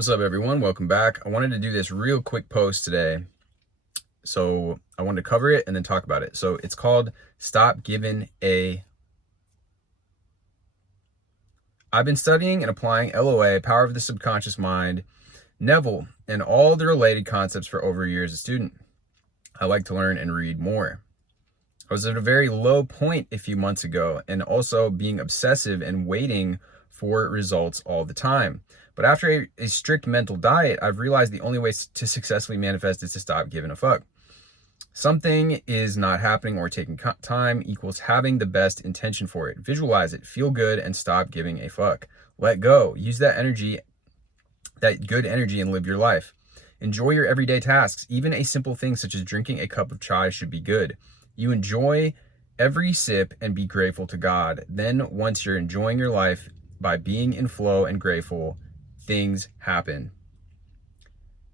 What's up, everyone? Welcome back. I wanted to do this real quick post today. So I wanted to cover it and then talk about it. So it's called Stop Giving a... I've been studying and applying LOA, Power of the Subconscious Mind, Neville, and all the related concepts for over a year as a student. I like to learn and read more. I was at a very low point a few months ago and also being obsessive and waiting for results all the time. But after a strict mental diet, I've realized the only way to successfully manifest is to stop giving a fuck. Something is not happening or taking time equals having the best intention for it. Visualize it, feel good, and stop giving a fuck. Let go. Use that energy, that good energy, and live your life. Enjoy your everyday tasks. Even a simple thing such as drinking a cup of chai should be good. You enjoy every sip and be grateful to God. Then once you're enjoying your life by being in flow and grateful, things happen.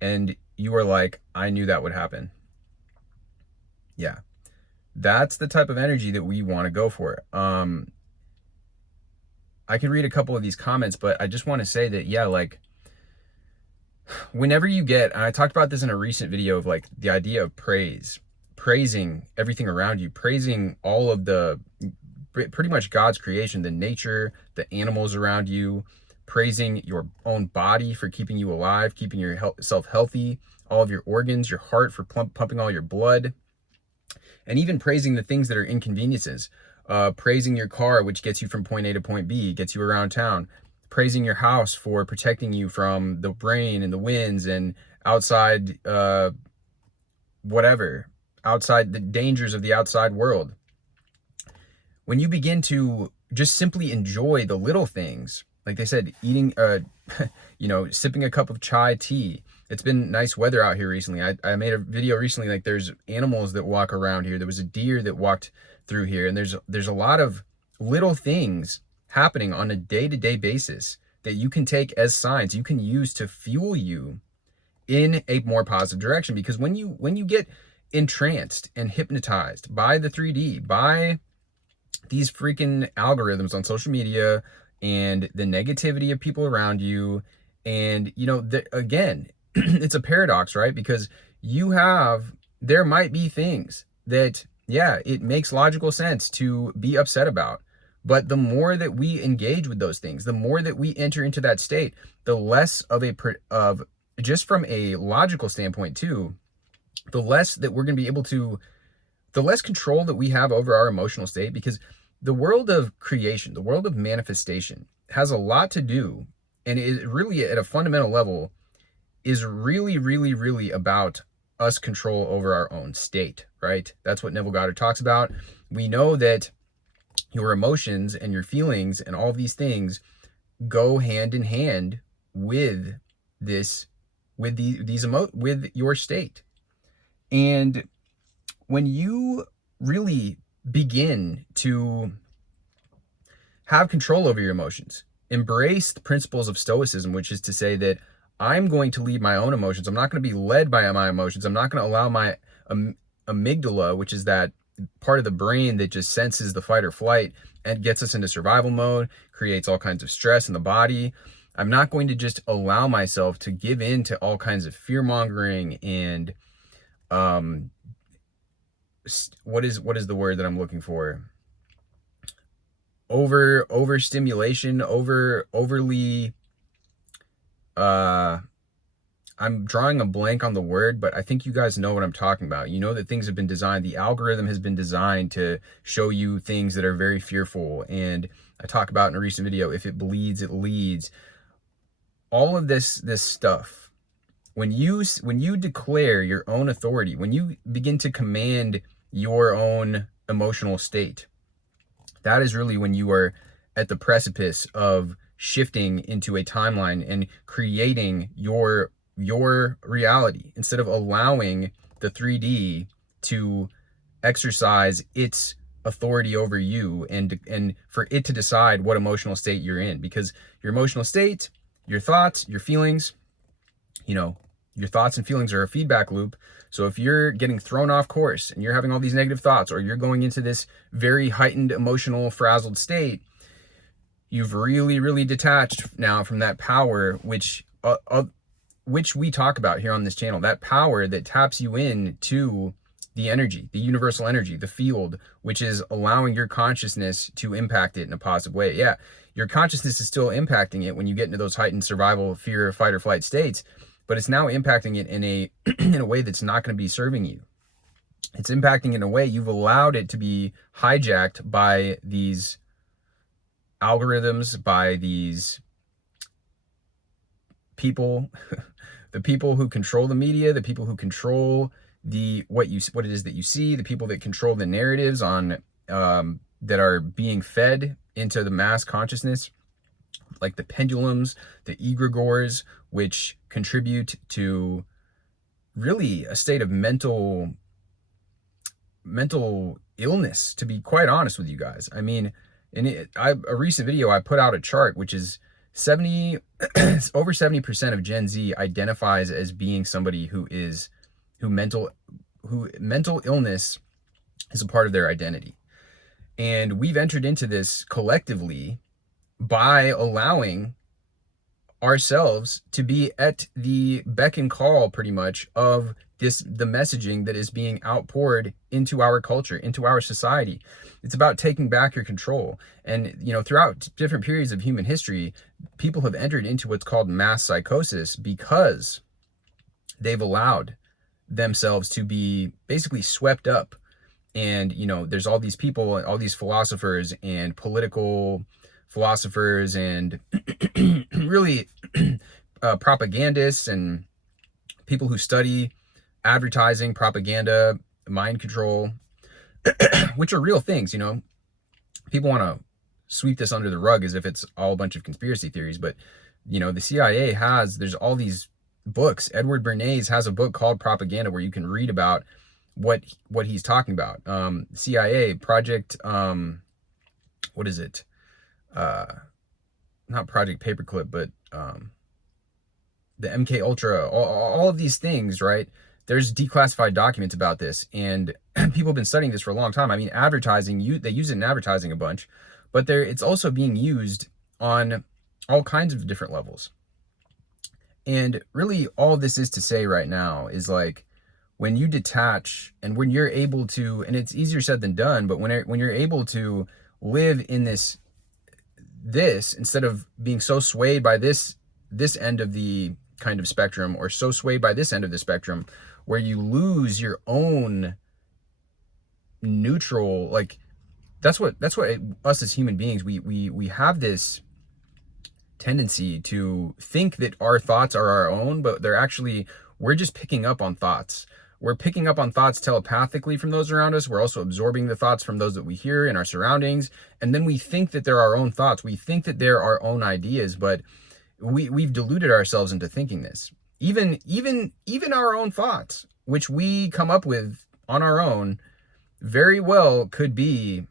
And you are like, I knew that would happen. Yeah. That's the type of energy that we want to go for. I can read a couple of these comments, but I just want to say that, yeah, like, whenever you get, and I talked about this in a recent video of like the idea of praising everything around you, praising all of the, pretty much God's creation, the nature, the animals around you, praising your own body for keeping you alive, keeping yourself healthy, all of your organs, your heart for pumping all your blood, and even praising the things that are inconveniences, praising your car, which gets you from point A to point B, gets you around town, praising your house for protecting you from the rain and the winds and outside, outside the dangers of the outside world. When you begin to just simply enjoy the little things, like they said, eating, sipping a cup of chai tea. It's been nice weather out here recently. I made a video recently, like there's animals that walk around here. There was a deer that walked through here, and there's a lot of little things happening on a day-to-day basis that you can take as signs you can use to fuel you in a more positive direction. Because when you get entranced and hypnotized by the 3D, by these freaking algorithms on social media and the negativity of people around you, and again, it's a paradox, right? Because there might be things that, yeah, it makes logical sense to be upset about. But the more that we engage with those things, the more that we enter into that state, the less of just from a logical standpoint too, the less that we're going to be able to, the less control that we have over our emotional state. Because the world of creation, the world of manifestation has a lot to do, and it really at a fundamental level is really, really, really about us control over our own state, right? That's what Neville Goddard talks about. We know that your emotions and your feelings and all these things go hand in hand with with your state. And when you really begin to have control over your emotions, embrace the principles of Stoicism, which is to say that I'm going to lead my own emotions. I'm not going to be led by my emotions. I'm not going to allow my amygdala, which is that part of the brain that just senses the fight or flight and gets us into survival mode, creates all kinds of stress in the body. I'm not going to just allow myself to give in to all kinds of fear mongering and what is the word that I'm looking for? Overstimulation, overly. I'm drawing a blank on the word, but I think you guys know what I'm talking about. You know that things have been designed, the algorithm has been designed to show you things that are very fearful. And I talk about in a recent video, if it bleeds, it leads. All of this stuff, when you declare your own authority, when you begin to command your own emotional state, that is really when you are at the precipice of shifting into a timeline and creating your reality, instead of allowing the 3D to exercise its authority over you and for it to decide what emotional state you're in. Because your emotional state, your thoughts, your feelings, your thoughts and feelings are a feedback loop. So if you're getting thrown off course and you're having all these negative thoughts, or you're going into this very heightened emotional frazzled state, you've really, really detached now from that power, which which we talk about here on this channel, that power that taps you in to the energy, the universal energy, the field, which is allowing your consciousness to impact it in a positive way. Yeah, your consciousness is still impacting it when you get into those heightened survival, fear, fight or flight states, but it's now impacting it in a in a way that's not going to be serving you. It's impacting in a way you've allowed it to be hijacked by these algorithms, by these people, the people who control the media, the people who control what it is that you see, the people that control the narratives on that are being fed into the mass consciousness, like the pendulums, the egregores, which contribute to really a state of mental illness, to be quite honest with you guys. I mean, in a recent video, I put out a chart, which is over 70% of Gen Z identifies as being somebody who mental illness is a part of their identity. And we've entered into this collectively by allowing ourselves to be at the beck and call, pretty much, of the messaging that is being outpoured into our culture, into our society. It's about taking back your control. And, you know, throughout different periods of human history, people have entered into what's called mass psychosis because they've allowed themselves to be basically swept up. And, you know, there's all these people, all these philosophers and political philosophers and really propagandists and people who study advertising, propaganda, mind control, which are real things. You know, people want to sweep this under the rug as if it's all a bunch of conspiracy theories, but, you know, the CIA there's all these books. Edward Bernays has a book called Propaganda where you can read about what he's talking about. CIA Project, what is it? Not Project Paperclip, but the MK Ultra, all of these things, right? There's declassified documents about this, and people have been studying this for a long time. I mean, advertising, they use it in advertising a bunch, but it's also being used on all kinds of different levels. And really all this is to say right now is, like, when you detach and when you're able to, and it's easier said than done, but when you're able to live in this instead of being so swayed by this end of the kind of spectrum, or so swayed by this end of the spectrum, where you lose your own neutral, like, that's what us as human beings, we have this tendency to think that our thoughts are our own, but we're just picking up on thoughts. We're picking up on thoughts telepathically from those around us. We're also absorbing the thoughts from those that we hear in our surroundings. And then we think that they're our own thoughts. We think that they're our own ideas, but we've deluded ourselves into thinking this. Even our own thoughts, which we come up with on our own, very well could be,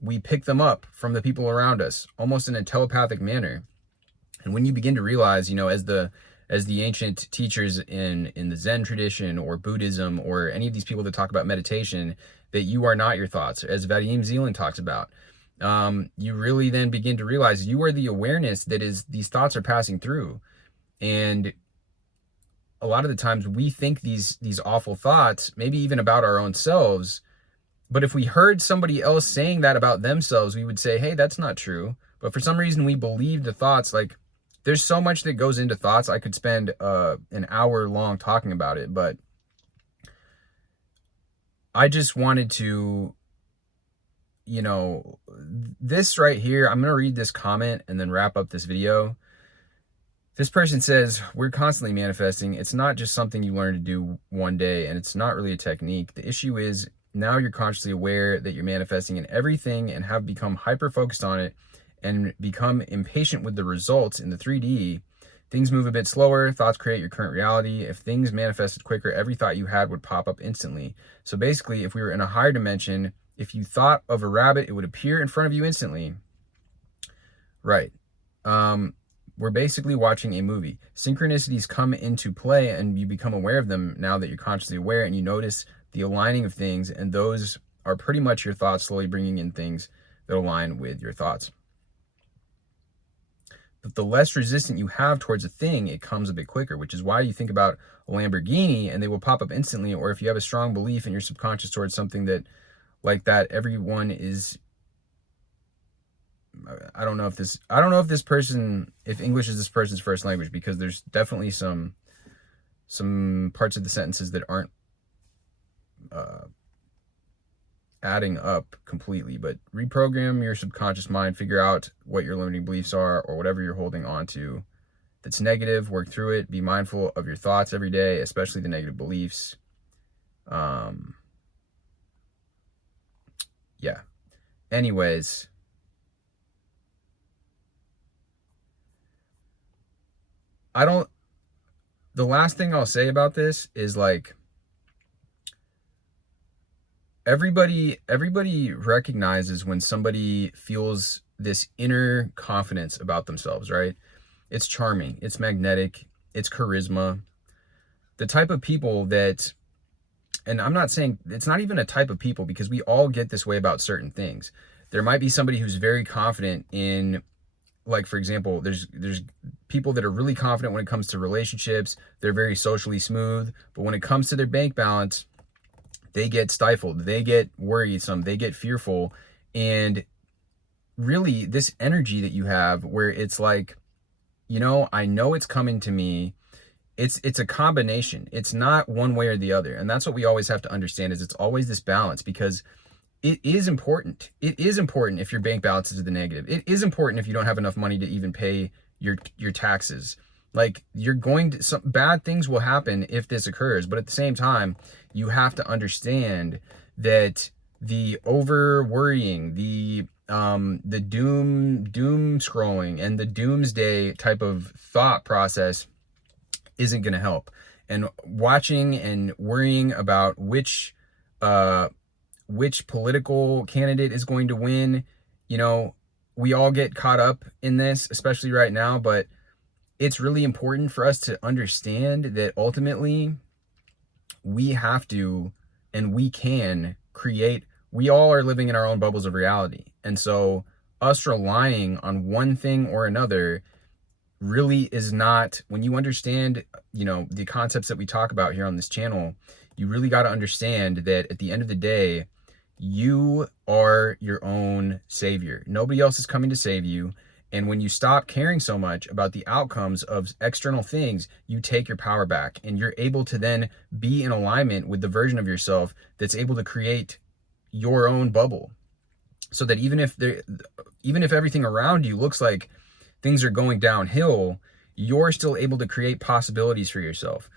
we pick them up from the people around us, almost in a telepathic manner. And when you begin to realize, you know, as the ancient teachers in the Zen tradition or Buddhism or any of these people that talk about meditation, that you are not your thoughts, as Vadim Zeland talks about, you really then begin to realize you are the awareness that these thoughts are passing through. And a lot of the times we think these awful thoughts, maybe even about our own selves, but if we heard somebody else saying that about themselves, we would say, hey, that's not true. But for some reason we believe the thoughts. Like, there's so much that goes into thoughts. I could spend an hour long talking about it, but I just wanted to, you know, this right here, I'm going to read this comment and then wrap up this video. This person says, we're constantly manifesting. It's not just something you learn to do one day, and it's not really a technique. The issue is now you're consciously aware that you're manifesting in everything and have become hyper-focused on it and become impatient with the results in the 3D. Things move a bit slower. Thoughts create your current reality. If things manifested quicker, every thought you had would pop up instantly. So basically, if we were in a higher dimension, if you thought of a rabbit, it would appear in front of you instantly. Right. We're basically watching a movie. Synchronicities come into play and you become aware of them now that you're consciously aware, and you notice the aligning of things, and those are pretty much your thoughts slowly bringing in things that align with your thoughts. the less resistant you have towards a thing, it comes a bit quicker, which is why you think about a Lamborghini and they will pop up instantly. Or if you have a strong belief in your subconscious towards something that like that, everyone is, I don't know if this person, if English is this person's first language, because there's definitely some parts of the sentences that aren't adding up completely. But reprogram your subconscious mind, figure out what your limiting beliefs are or whatever you're holding on to that's negative, work through it, be mindful of your thoughts every day, especially the negative beliefs. Yeah. Anyways, the last thing I'll say about this is like, everybody recognizes when somebody feels this inner confidence about themselves, right? It's charming, it's magnetic, it's charisma. The type of people that, and I'm not saying it's not even a type of people, because we all get this way about certain things. There might be somebody who's very confident in, like, for example, there's people that are really confident when it comes to relationships. They're very socially smooth, but when it comes to their bank balance, they get stifled, they get worrisome, they get fearful. And really, this energy that you have where it's like, I know it's coming to me. It's a combination. It's not one way or the other. And that's what we always have to understand, is it's always this balance, because it is important. It is important if your bank balance is the negative. It is important if you don't have enough money to even pay your taxes. Like, some bad things will happen if this occurs. But at the same time, you have to understand that the over worrying, the doom scrolling and the doomsday type of thought process isn't going to help. And watching and worrying about which political candidate is going to win, we all get caught up in this, especially right now. But it's really important for us to understand that ultimately we have to, and we can create, we all are living in our own bubbles of reality. And so us relying on one thing or another really is not, when you understand, the concepts that we talk about here on this channel, you really got to understand that at the end of the day, you are your own savior. Nobody else is coming to save you. And when you stop caring so much about the outcomes of external things, you take your power back, and you're able to then be in alignment with the version of yourself that's able to create your own bubble. So that even if everything around you looks like things are going downhill, you're still able to create possibilities for yourself.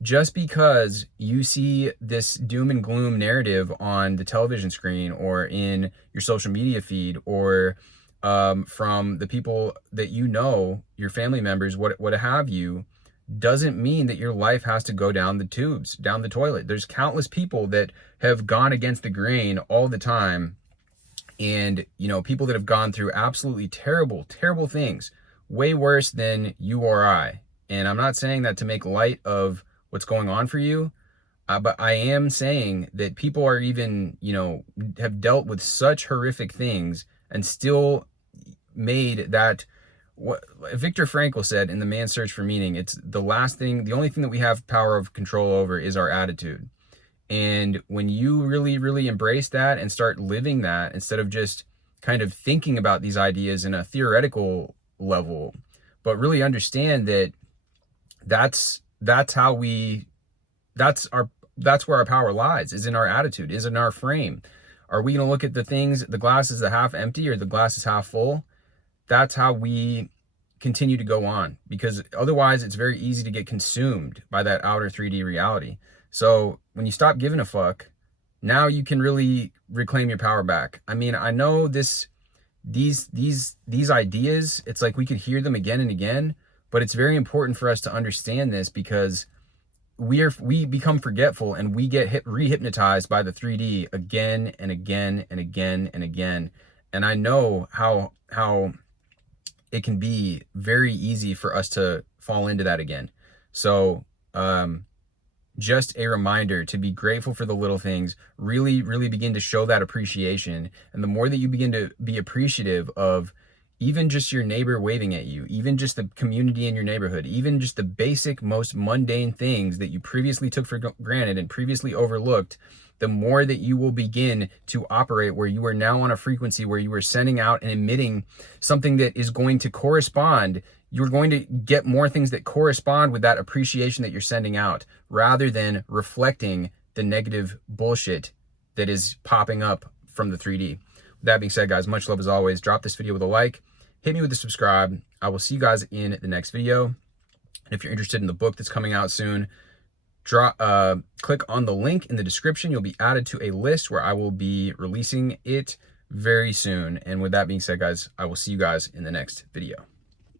Just because you see this doom and gloom narrative on the television screen or in your social media feed, or from the people that your family members, what have you, doesn't mean that your life has to go down the tubes, down the toilet. There's countless people that have gone against the grain all the time. And, people that have gone through absolutely terrible, terrible things, way worse than you or I. And I'm not saying that to make light of what's going on for you, but I am saying that people are even, have dealt with such horrific things and still made that, what Viktor Frankl said in The Man's Search for Meaning, it's the only thing that we have power of control over is our attitude. And when you really, really embrace that and start living that, instead of just kind of thinking about these ideas in a theoretical level, but really understand that that's where our power lies, is in our attitude, is in our frame. Are we going to look at the glass is half empty or the glass is half full? That's how we continue to go on, because otherwise it's very easy to get consumed by that outer 3D reality. So when you stop giving a fuck, now you can really reclaim your power back. I mean, I know these ideas, it's like we could hear them again and again, but it's very important for us to understand this, because we become forgetful and we get re-hypnotized by the 3D again and again and again and again. And I know how it can be very easy for us to fall into that again. So just a reminder to be grateful for the little things, really, really begin to show that appreciation. And the more that you begin to be appreciative of even just your neighbor waving at you, even just the community in your neighborhood, even just the basic, most mundane things that you previously took for granted and previously overlooked, the more that you will begin to operate where you are now on a frequency where you are sending out and emitting something that is going to correspond. You're going to get more things that correspond with that appreciation that you're sending out, rather than reflecting the negative bullshit that is popping up from the 3D. With that being said, guys, much love as always. Drop this video with a like. Hit me with a subscribe. I will see you guys in the next video. And if you're interested in the book that's coming out soon, click on the link in the description. You'll be added to a list where I will be releasing it very soon. And with that being said, guys, I will see you guys in the next video.